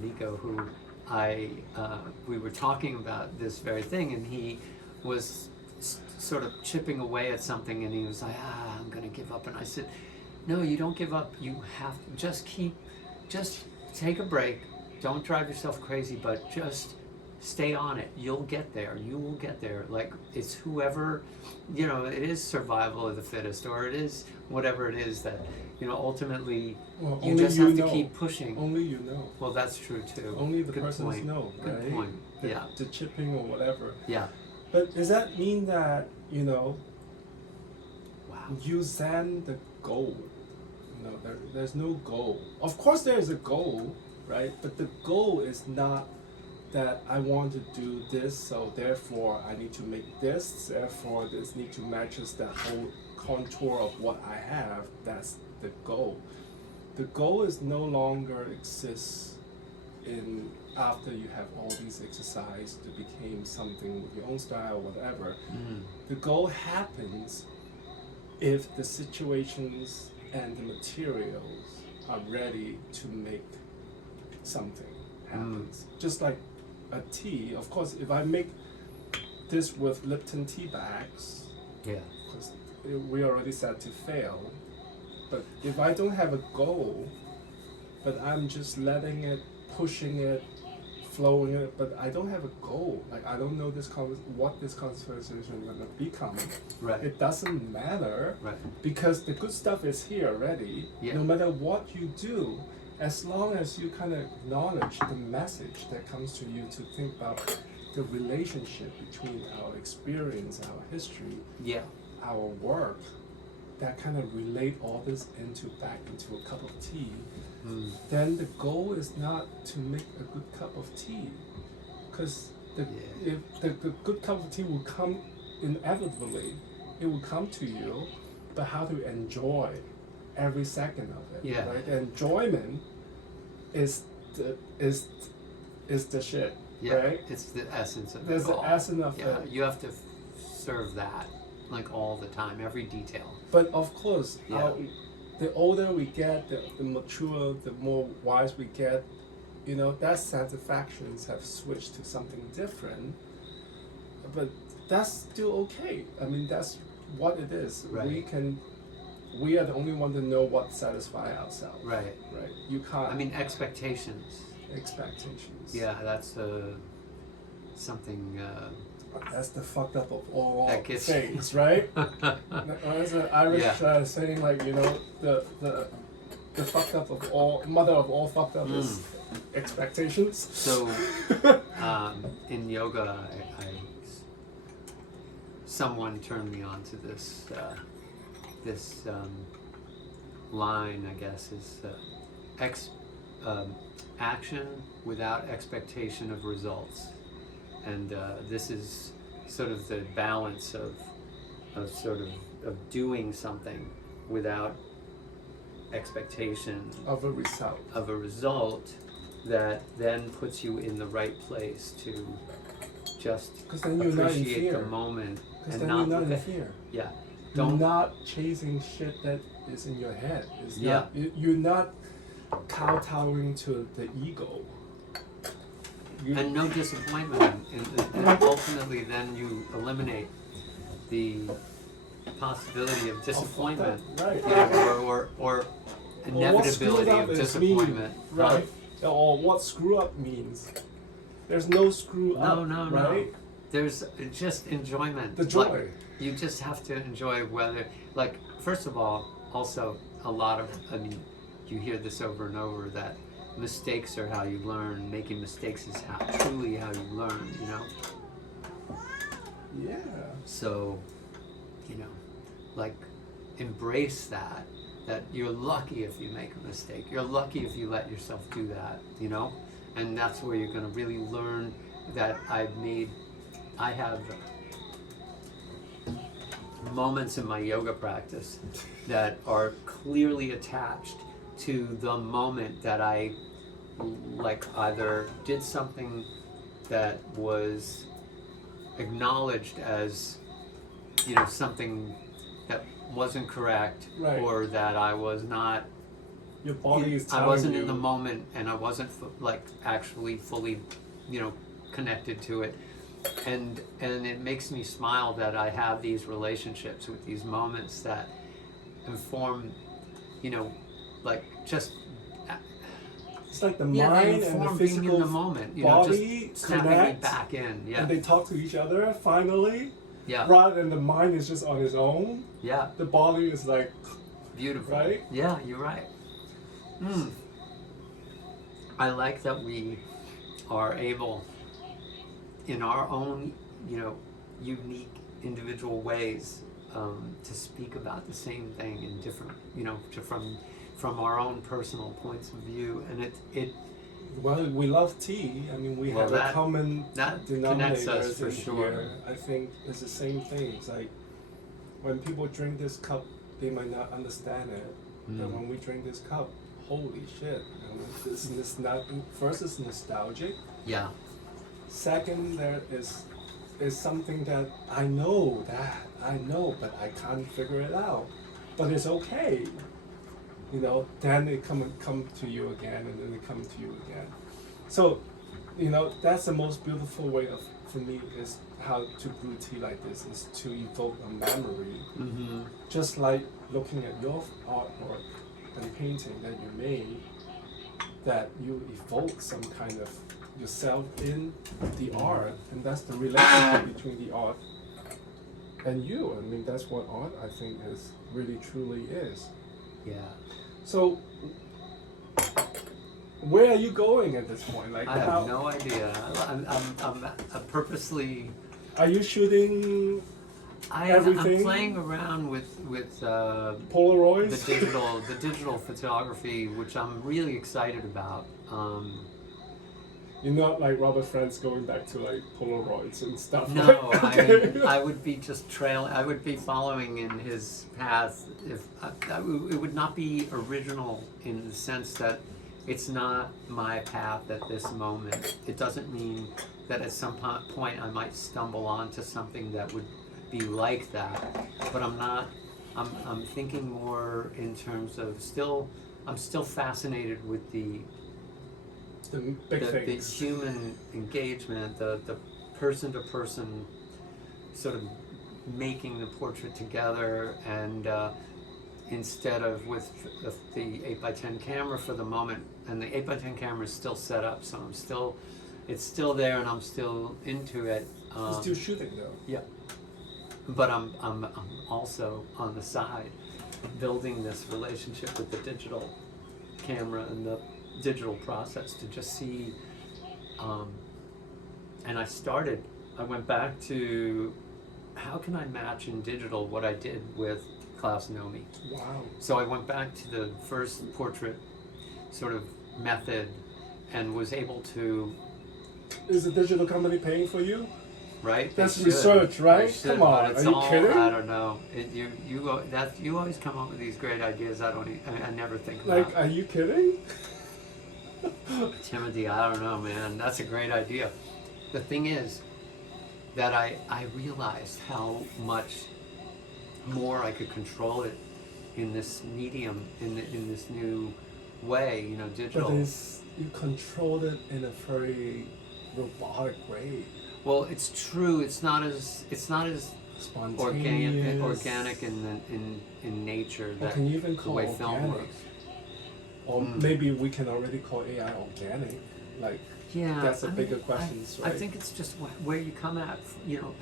Nico, who we were talking about this very thing, and he was sort of chipping away at something, and he was like, I'm gonna give up. And I said, no, you don't give up. You have to just take a break. Don't drive yourself crazy, but just stay on it. You'll get there. You will get there. Like, it's whoever, you know, it is survival of the fittest, or it is whatever it is that, you know, ultimately Well, you only just you have know. to keep pushing. Only you know. Well, that's true too. Only the Good persons point. know, right? Good point. Yeah. The chipping or whatever. Yeah. But does that mean that, you know, Wow. you send the goal? You know, there's no goal. Of course there is a goal, right? But the goal is not that I want to do this, so therefore I need to make this, therefore this need to matches the whole contour of what I have. That's the goal. The goal is no longer exists in after you have all these exercises to become something with your own style, whatever. The goal happens if the situations and the materials are ready to make something happens. Just like a tea, of course, if I make this with Lipton tea bags, Yeah. because we already said to fail, but if I don't have a goal, but I'm just letting it, pushing it, flowing it, but I don't have a goal. Like, I don't know what this conversation is going to become. Right. It doesn't matter, Right. because the good stuff is here already. Yeah. No matter what you do, as long as you kind of acknowledge the message that comes to you to think about the relationship between our experience, our history, Yeah. our work, that kind of relate all this back into a cup of tea, then the goal is not to make a good cup of tea, because if the good cup of tea will come inevitably, it will come to you, but how to enjoy every second of it, Yeah. right? The enjoyment is the shit, Yeah. right? It's the essence of There's it the all. essence of Yeah. it. You have to serve that, like, all the time, every detail. But of course, Yeah. the older we get, the mature, the more wise we get, you know, that satisfactions have switched to something different. But that's still okay. I mean, that's what it is. Right. We are the only one to know what satisfy ourselves. Right. Right. You can't. I mean, expectations. Expectations. Yeah, that's something. That's the fucked up of all That gets- things, right? There's an Irish saying, like, you know, the fucked up of all, mother of all fucked up is expectations. So, in yoga, someone turned me on to this line, I guess, is action without expectation of results. And this is sort of the balance of doing something without expectation Of a result. of a result that then puts you in the right place to just 'Cause then you're not in appreciate the fear. moment Because and then not you're not look in at, fear. yeah, You're don't, not chasing shit that is in your head. It's Yeah. not, you're not kowtowing to the ego. and no disappointment, and ultimately then you eliminate the possibility of disappointment, Right. you know, or Or what inevitability screwed up of is disappointment. mean, right? Or what screw up means. There's no screw up, No, right? There's just enjoyment. The joy. Like, you just have to enjoy whether, like, first of all, also a lot of, I mean, you hear this over and over that mistakes are how you learn. Making mistakes is truly how you learn, you know? Yeah. So, you know, like, embrace that you're lucky if you make a mistake. You're lucky if you let yourself do that, you know? And that's where you're going to really learn that I have moments in my yoga practice that are clearly attached to the moment that I, like, either did something that was acknowledged as, you know, something that wasn't correct, Right. or that I was not, Your body is telling I wasn't you. in the moment, and I wasn't like actually fully, you know, connected to it, and it makes me smile that I have these relationships with these moments that inform, you know, like just It's like the they mind and the inform being in physical the moment, you know, body just snapping me connect, back in, yeah, and they talk to each other finally. yeah, Rather than the mind is just on its own, yeah, the body is like, beautiful, right? Yeah, you're right. I like that we are able, in our own, you know, unique individual ways, to speak about the same thing in different, you know, from our own personal points of view, and it well, we love tea. I mean, we Well, have that- a common that denominator connects us for in sure. here. I think it's the same thing. It's like when people drink this cup, they might not understand it, but when we drink this cup, holy shit! You know, this not first it's nostalgic. yeah, Second, there is something that I know, but I can't figure it out. But it's okay. You know, then it come to you again, and then it come to you again. So, you know, that's the most beautiful way of, for me, is how to brew tea like this, is to evoke a memory. Just like looking at your artwork and painting that you made, that you evoke some kind of yourself in the art, and that's the relationship between the art and you. I mean, that's what art, I think, is really truly is. yeah. So, where are you going at this point? Like, I have no idea. I'm purposely. Are you shooting I'm everything? playing around with Polaroids? the digital photography, which I'm really excited about. You're not like Robert Franz going back to like Polaroids and stuff. No, right? I Okay. mean, I would be just trailing. I would be following in his path. If it would not be original in the sense that it's not my path at this moment. It doesn't mean that at some point I might stumble onto something that would be like that. But I'm not. I'm thinking more in terms of I'm still fascinated with the big the things. human engagement, the person-to-person sort of making the portrait together, and instead of with the 8x10 camera for the moment, and the 8x10 camera is still set up, so it's still there, and I'm still into it. You're still shooting though. Yeah. But I'm also on the side building this relationship with the digital camera and the digital process to just see, and I went back to how can I match in digital what I did with Klaus Nomi. Wow. So I went back to the first portrait sort of method and was able to. Is the digital company paying for you? right? They That's should. research, right? They should, Come on, but it's are you all, kidding? I don't know. You always come up with these great ideas. I never think about. Like, are you kidding? Timothy, I don't know, man. That's a great idea. The thing is that I realized how much more I could control it in this medium, in this new way, you know, digital. But you controlled it in a very robotic way. Well, it's true. It's not as Spontaneous. organic in nature. Or That can you even the call way film organic? works. Or maybe we can already call AI organic. Like, Yeah, that's a I bigger mean, question, I right? think it's just where you come at,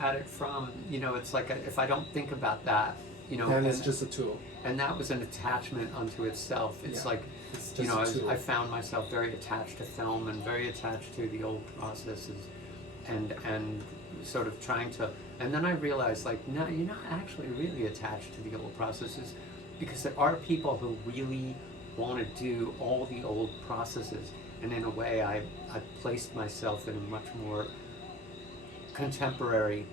at it from. You know, it's like if I don't think about that, and it's just a tool. and that was an attachment unto itself. It's Yeah, like, it's just a tool. I found myself very attached to film and very attached to the old processes, and sort of trying to. And then I realized, like, no, you're not actually really attached to the old processes, because there are people who really want to do all the old processes. And in a way, I placed myself in a much more contemporary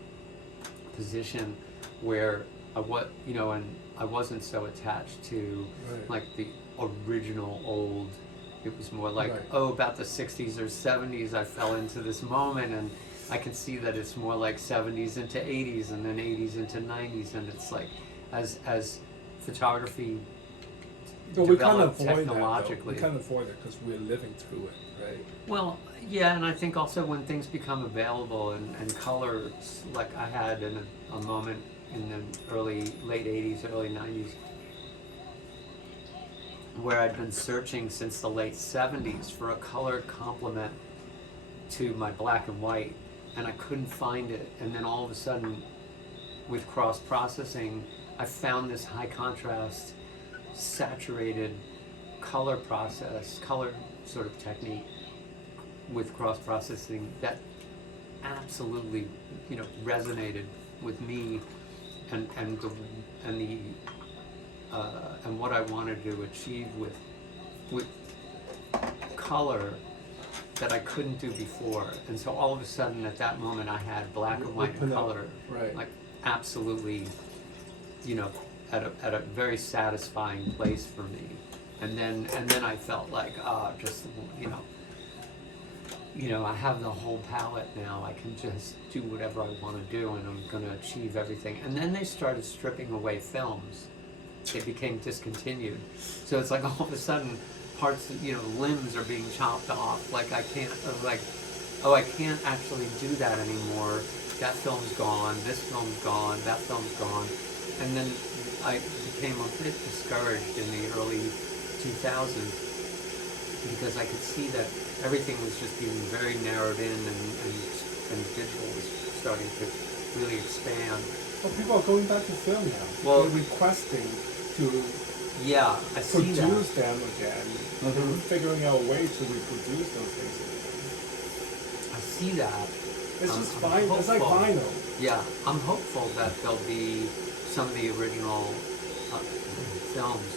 position where and I wasn't so attached to Right. like the original old. It was more like, Right. about the 60s or 70s, I fell into this moment, and I can see that it's more like 70s into 80s, and then 80s into 90s, and it's like, as photography But we can't developed avoid that, though. technologically. We can't avoid it because we're living through it, right? Well, yeah, and I think also when things become available and colors, like I had in a moment in the late 80s, early 90s, where I'd been searching since the late 70s for a color complement to my black and white, and I couldn't find it. And then all of a sudden, with cross-processing, I found this high contrast, saturated color sort of technique with cross-processing that absolutely, resonated with me and what I wanted to achieve with color that I couldn't do before. And so all of a sudden at that moment I had black and white and color, right. like absolutely, at a very satisfying place for me. And then I felt like, I have the whole palette now. I can just do whatever I want to do, and I'm going to achieve everything. And then they started stripping away films. They became discontinued. So it's like all of a sudden, parts, limbs are being chopped off. Like I can't actually do that anymore. That film's gone. This film's gone. That film's gone. And then I became a bit discouraged in the early 2000s because I could see that everything was just being very narrowed in, and digital was starting to really expand. Well, people are going back to film now. Well, they're requesting to yeah, I see that. produce them again. They're figuring out a way to reproduce those things again. I see that. It's just I'm vinyl. It's like hopeful. vinyl. Yeah, I'm hopeful that there'll be some of the original films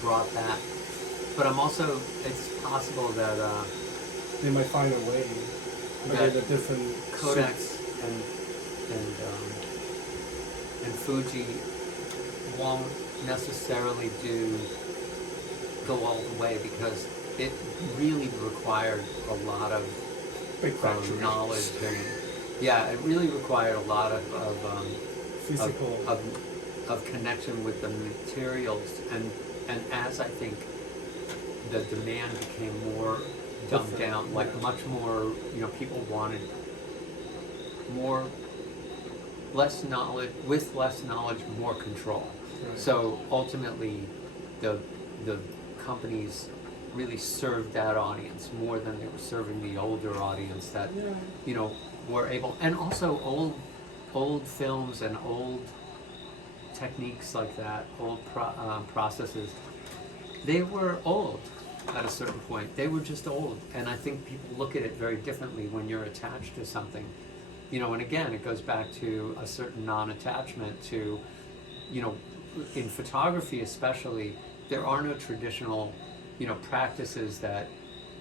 brought back. But I'm also, it's possible that They might find a way. That Again, a different Kodak suits. and Fuji won't necessarily go all the way, because it really required a lot of Big factories. knowledge, and it really required a lot of Physical. of connection with the materials, and as I think the demand became more dumbed Different, down, like yeah. much more, people wanted less knowledge, more control. Right. So ultimately, the companies really served that audience more than they were serving the older audience that, Yeah. were able, and also old films and old techniques like that, old processes, they were old at a certain point. They were just old, and I think people look at it very differently when you're attached to something. And again, it goes back to a certain non-attachment to, in photography especially, there are no traditional, practices that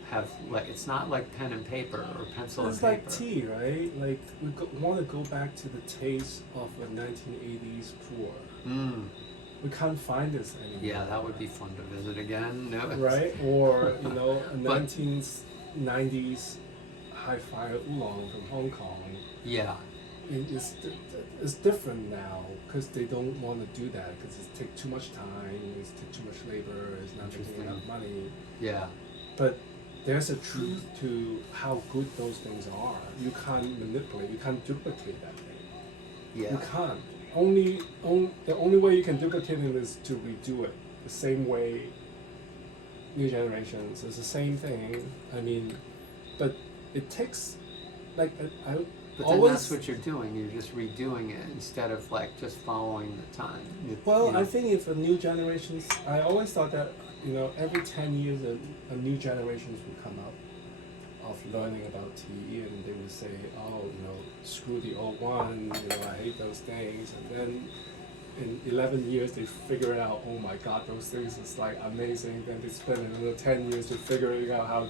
have like, it's not like pen and paper or pencil It's and like paper. tea, right? Like we want to go back to the taste of a 1980s pour. Mm. We can't find this anymore. Yeah, that would be fun to visit again. No, Right? Or a But- 1990s hi-fi oolong from Hong Kong. yeah, It's different now because they don't want to do that because it takes too much time, it's take too much labor, it's not making Interesting. enough money. yeah, But there's a truth to how good those things are. You can't manipulate, you can't duplicate that thing. yeah. You can't. The only way you can duplicate it is to redo it the same way. New generations, it's the same thing. I mean, but it takes like I But then always. that's what you're doing. You're just redoing it instead of like just following the time. Well, I think if a new generations, I always thought that every 10 years a new generations would come up of learning about tea, and they would say, oh, screw the old one, I hate those things, and then in 11 years they figure it out, oh my god, those things is like amazing, then they spend another 10 years to figuring out how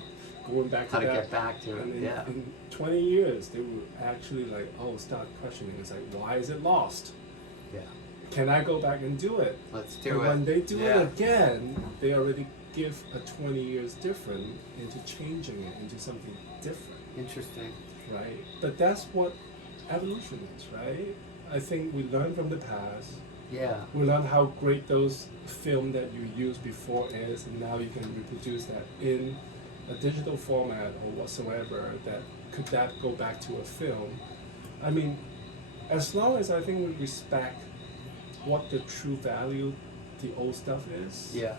going back to how to that. get back to And it. Yeah, in 20 years they would actually like, start questioning, it's like, why is it lost? yeah. Can I go back and do it? Let's do And it. when they do Yeah. it again, they already give a 20 years different into changing it into something different, Interesting. right? But that's what evolution is, right? I think we learn from the past. Yeah, We learn how great those film that you used before is, and now you can reproduce that in a digital format or whatsoever. Could that go back to a film? I mean, as long as I think we respect what the true value the old stuff is, yeah,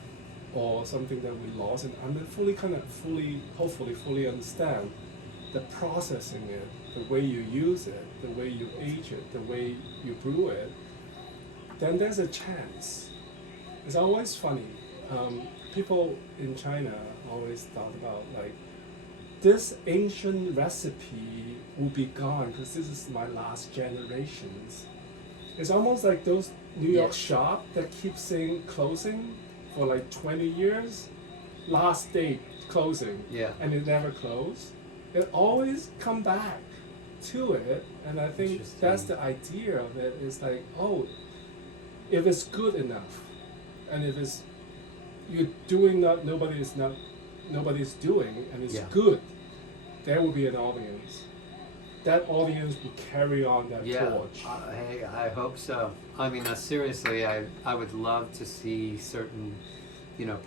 or something that we lost, and hopefully fully understand the processing it, the way you use it, the way you age it, the way you brew it, then there's a chance. It's always funny. People in China always thought about like, this ancient recipe will be gone because this is my last generations. It's almost like those New York Yes. shop that keep saying closing for like 20 years, last date closing, yeah. and it never closed. It always come back to it, and I think Interesting. that's the idea of it. Is like, if it's good enough, and if it's you're doing nobody's doing, and it's Yeah. good, there will be an audience. That audience will carry on that Yeah, torch. hey, I hope so. I mean, seriously, I would love to see certain,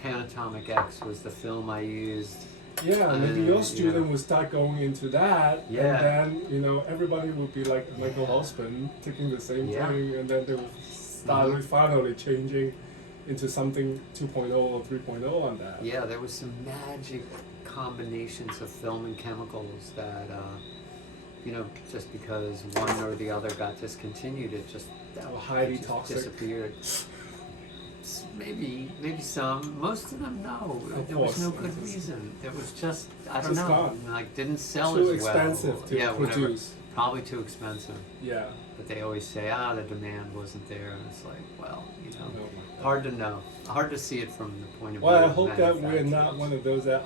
Panatomic X was the film I used. Yeah, maybe your yeah. student will start going into that, Yeah. and then everybody will be like Michael Halsband, taking the same Yeah. thing, and then they will start Mhm. finally changing into something 2.0 or 3.0 on that. Yeah, there was some magic combinations of film and chemicals that, just because one or the other got discontinued, it just Or highly it just toxic. disappeared. Maybe some. Most of them, no. Of There was no course. good reason. There was just, I don't Just know, gone. like didn't sell Too as well. expensive to yeah, whatever. produce. Probably too expensive. Yeah. But they always say, the demand wasn't there, and it's like, well, Oh my God. hard to know. Hard to see it from the point of view Well, I of hope that we're not manufacturers. one of those that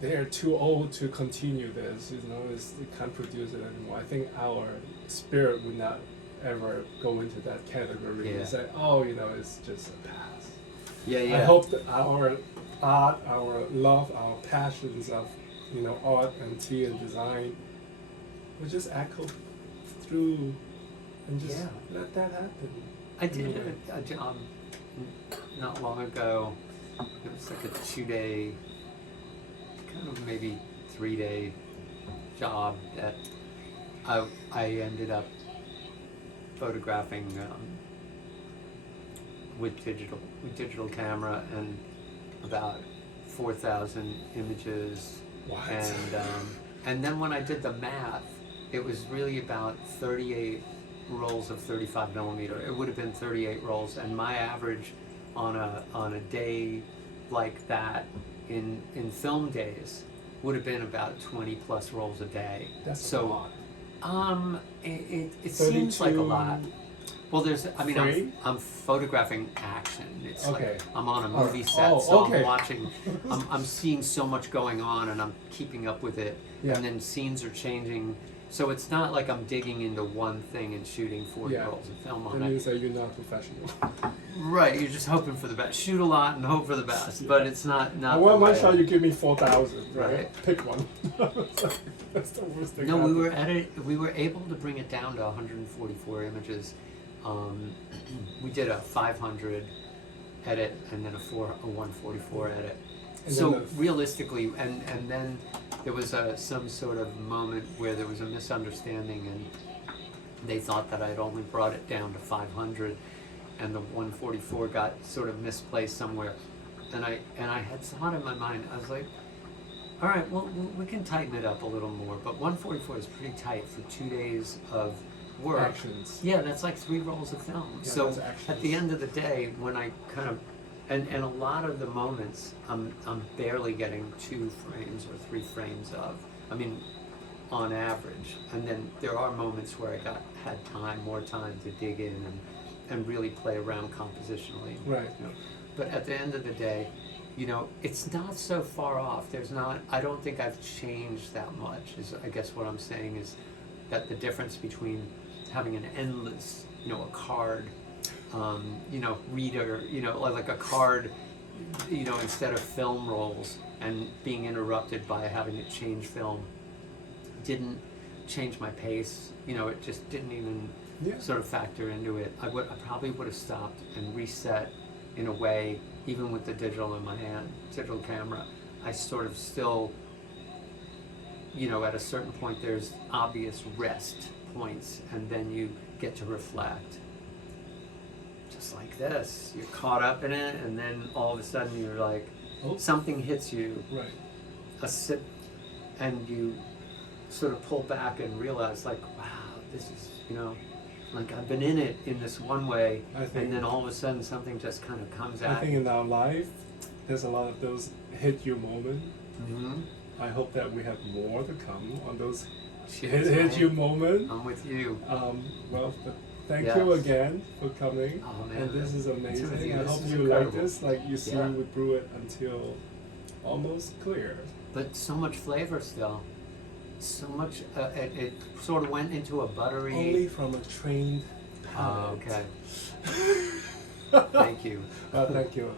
they're too old to continue this. They can't produce it anymore. I think our spirit would not ever go into that category. Yeah. And say, it's just a pass. Yeah, yeah. I hope that our art, our love, our passions of art and tea and design will just echo through and just Yeah. let that happen. I did a job not long ago. It was like a 2-day, kind of maybe 3-day job that I ended up photographing with digital camera, and about 4,000 images. What? And then when I did the math, it was really about 38 rolls of 35 millimeter. It would have been 38 rolls, and my average on a day like that in film days would have been about 20 plus rolls a day. That's so a lot. it seems like a lot. Well, there's. I mean, frame? I'm photographing action. It's Okay. like I'm on a Oh, movie set, oh, so okay. I'm watching. I'm seeing so much going on, and I'm keeping up with it. Yeah. And then scenes are changing, so it's not like I'm digging into one thing and shooting 40 Yeah. rolls of film That on it. means that you're not professional. Right. You're just hoping for the best. Shoot a lot and hope for the best, but it's not. I want the my way. shot, you give me 4,000, right? Right. Pick one. That's the worst thing. No, we happened. we were able to bring it down to 144 images. We did a 500 edit and then a 144 edit. And So then realistically, and then there was some sort of moment where there was a misunderstanding, and they thought that I'd only brought it down to 500, and the 144 got sort of misplaced somewhere. And I had thought in my mind, I was like, all right, well, we can tighten it up a little more, but 144 is pretty tight for 2 days of work. Actions. Yeah, that's like 3 rolls of film. Yeah, So that's actions. at the end of the day, when I kind of, and a lot of the moments, I'm barely getting 2 frames or 3 frames of. I mean, on average. And then there are moments where I had more time to dig in and really play around compositionally. Right. You know. But at the end of the day, you know, it's not so far off. I don't think I've changed that much, is I guess what I'm saying is that the difference between having an endless, you know, a card, you know, reader, you know, like a card, you know, instead of film rolls, and being interrupted by having to change film didn't change my pace. You know, it just didn't even sort of factor into it. I probably would have stopped and reset in a way, even with the digital in my hand, digital camera. I sort of still, you know, at a certain point there's obvious rest points, and then you get to reflect. Just like this, you're caught up in it, and then all of a sudden you're like, something hits you, Right. and you sort of pull back and realize, like, wow, this is, you know, like I've been in it in this one way, and then all of a sudden something just kind of comes I at think you. in our life, there's a lot of those hit you moment. Mm-hmm. I hope that we have more to come on those Cheers, hit you man. moment. I'm with you. Well, thank Yes. you again for coming. Oh man, And this is amazing. you. I This hope is you incredible. like this. Like you see, Yeah. we brew it until almost clear. But so much flavor still. So much. It sort of went into a buttery. Only from a trained Oh, palate. okay. Thank you. Thank you.